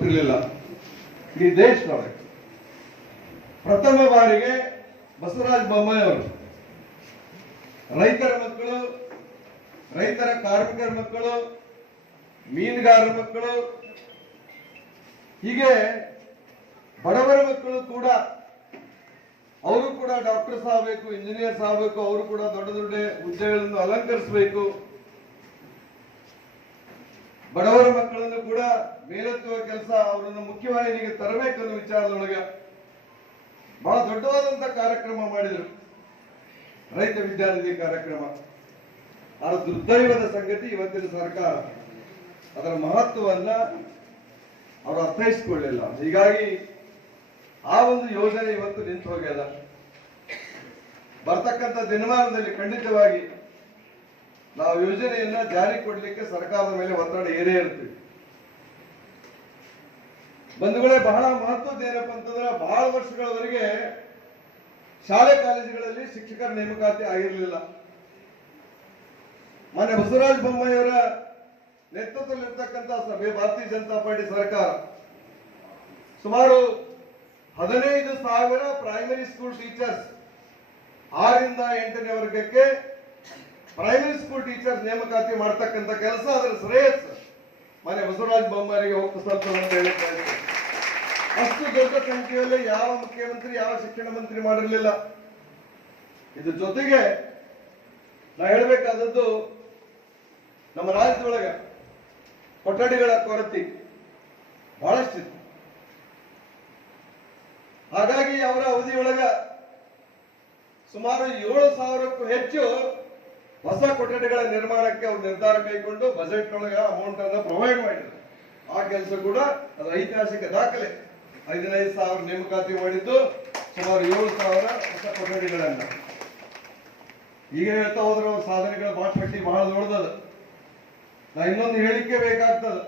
ಗೊತ್ತಿರಲಿಲ್ಲ. ಈ ದೇಶದೊಳಗೆ ಪ್ರಥಮ ಬಾರಿಗೆ ಬಸವರಾಜ ಬೊಮ್ಮಾಯಿ ಅವರು ರೈತರ ಮಕ್ಕಳು, ರೈತರ ಕಾರ್ಮಿಕರ ಮಕ್ಕಳು, ಮೀನುಗಾರರ ಮಕ್ಕಳು, ಹೀಗೆ ಬಡವರ ಮಕ್ಕಳು ಕೂಡ ಅವರು ಕೂಡ ಡಾಕ್ಟರ್ಸ್ ಆಗಬೇಕು, ಇಂಜಿನಿಯರ್ಸ್ ಆಗಬೇಕು, ಅವರು ಕೂಡ ದೊಡ್ಡ ದೊಡ್ಡ ಹುದ್ದೆಗಳನ್ನು ಅಲಂಕರಿಸಬೇಕು, ಬಡವರ ಮಕ್ಕಳನ್ನು ಕೂಡ ಮೇಲೆತ್ತುವ ಕೆಲಸ ಅವರನ್ನು ಮುಖ್ಯವಾಹಿನಿಗೆ ತರಬೇಕನ್ನೋ ವಿಚಾರದೊಳಗೆ ಬಹಳ ದೊಡ್ಡವಾದಂತ ಕಾರ್ಯಕ್ರಮ ಮಾಡಿದರು, ರೈತ ವಿದ್ಯಾನಿಧಿ ಕಾರ್ಯಕ್ರಮ. ಆದ್ರೆ ದುರ್ದೈವದ ಸಂಗತಿ ಇವತ್ತಿನ ಸರ್ಕಾರ ಅದರ ಮಹತ್ವವನ್ನ ಅವರು ಅರ್ಥೈಸಿಕೊಳ್ಳಿಲ್ಲ. ಹೀಗಾಗಿ ಆ ಒಂದು ಯೋಜನೆ ಇವತ್ತು ನಿಂತು ಹೋಗ್ಯದ. ಬರ್ತಕ್ಕಂಥ ದಿನಮಾನದಲ್ಲಿ ಖಂಡಿತವಾಗಿ ನಾವು ಯೋಜನೆಯನ್ನ ಜಾರಿ ಕೊಡ್ಲಿಕ್ಕೆ ಸರ್ಕಾರದ ಮೇಲೆ ಒತ್ತಡ ಏನೇ ಇರ್ತೀವಿ. ಬಂಧುಗಳೇ, ಬಹಳ ಮಹತ್ವದ ಏನಪ್ಪ ಅಂತಂದ್ರೆ ಬಹಳ ವರ್ಷಗಳವರೆಗೆ ಶಾಲೆ ಕಾಲೇಜುಗಳಲ್ಲಿ ಶಿಕ್ಷಕರ ನೇಮಕಾತಿ ಆಗಿರಲಿಲ್ಲ. ಮೊನ್ನೆ ಬಸವರಾಜ ಬೊಮ್ಮಾಯಿ ಅವರ ನೇತೃತ್ವದಲ್ಲಿರ್ತಕ್ಕಂಥ ಸಭೆ ಭಾರತೀಯ ಜನತಾ ಪಾರ್ಟಿ ಸರ್ಕಾರ ಸುಮಾರು 15,000 ಪ್ರೈಮರಿ ಸ್ಕೂಲ್ ಟೀಚರ್ಸ್ 6ರಿಂದ 8ನೇ ವರ್ಗಕ್ಕೆ ಪ್ರೈಮರಿ ಸ್ಕೂಲ್ ಟೀಚರ್ಸ್ ನೇಮಕಾತಿ ಮಾಡ್ತಕ್ಕಂಥ ಕೆಲಸ ಅದರ ಶ್ರೇಯಸ್ ಮನೆ ಬಸವರಾಜ ಬೊಮ್ಮಾಯಿಗೆ ಒಪ್ಪಿಸಲ್ಪದ ಅಂತ ಹೇಳಿದ್ದಾರೆ. ಅಷ್ಟು ದೊಡ್ಡ ಸಂಖ್ಯೆಯಲ್ಲಿ ಯಾವ ಮುಖ್ಯಮಂತ್ರಿ, ಯಾವ ಶಿಕ್ಷಣ ಮಂತ್ರಿ ಮಾಡಿರಲಿಲ್ಲ. ಇದ್ರ ಜೊತೆಗೆ ನಾ ಹೇಳಬೇಕಾದದ್ದು, ನಮ್ಮ ರಾಜ್ಯದೊಳಗೆ ಕೊಠಡಿಗಳ ಕೊರತೆ ಬಹಳಷ್ಟಿತ್ತು. ಹಾಗಾಗಿ ಅವರ ಅವಧಿಯೊಳಗ ಸುಮಾರು 7,000ಕ್ಕೂ ಹೆಚ್ಚು ಹೊಸ ಕೊಠಡಿಗಳ ನಿರ್ಮಾಣಕ್ಕೆ ಅವರು ನಿರ್ಧಾರ ಕೈಗೊಂಡು ಬಜೆಟ್ ಒಳಗ ಅಮೌಂಟ್ ಅನ್ನ ಪ್ರೊವೈಡ್ ಮಾಡಿದ್ರು. ಆ ಕೆಲಸ ಕೂಡ ಅದು ಐತಿಹಾಸಿಕ ದಾಖಲೆ. 15,000 ನೇಮಕಾತಿ ಮಾಡಿದ್ದು, ಸುಮಾರು 7,000 ಹೊಸ ಕೊಠಡಿಗಳನ್ನ. ಈಗ ಹೇಳ್ತಾ ಹೋದ್ರೆ ಅವ್ರ ಸಾಧನೆಗಳ ಬಾಟ್ಪಟ್ಟಿ ಬಹಳ ದೊಡ್ಡದ. ನಾ ಇನ್ನೊಂದು ಹೇಳಿಕೆ ಬೇಕಾಗ್ತದ.